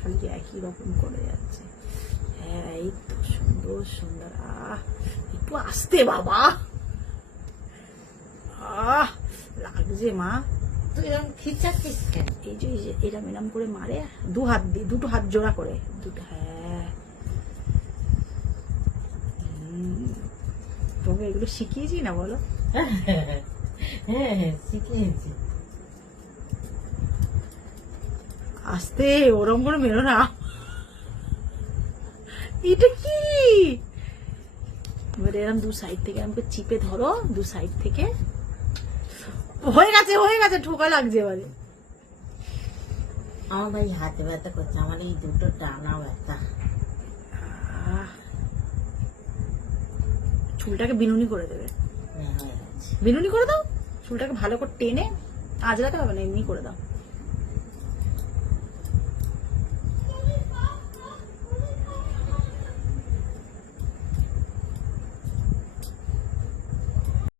খালি একই রকম করে যাচ্ছে। হ্যাঁ এই তো সুন্দর সুন্দর। একটু আস্তে বাবা, লাগছে মা। তুই এরকম খিচাচ্ছিস কেন? এই যে এরম এরম করে মারে, দু হাত দিয়ে, দুটো হাত জোড়া করে দুটো। হ্যাঁ তোকে এগুলো শিখিয়েছি না বলো? হ্যাঁ শিখিয়েছি। আস্তে, ওরম করে মেরো না। এটা কি? এবার এরম দু সাইড থেকে আমাকে চিপে ধরো, দু সাইড থেকে। হয়ে গেছে হয়ে গেছে, ঠোকা লাগছে এবারে। আমার ভাই হাতে ব্যথা করছে, আমার এই দুটো টানা ব্যথা। চুলটাকে বিনুনি করে দেবে, হয়ে গেছে। বিনুনি করে দাও চুলটাকে ভালো করে টেনে, আজরাতে হবে না, এমনি করে দাও।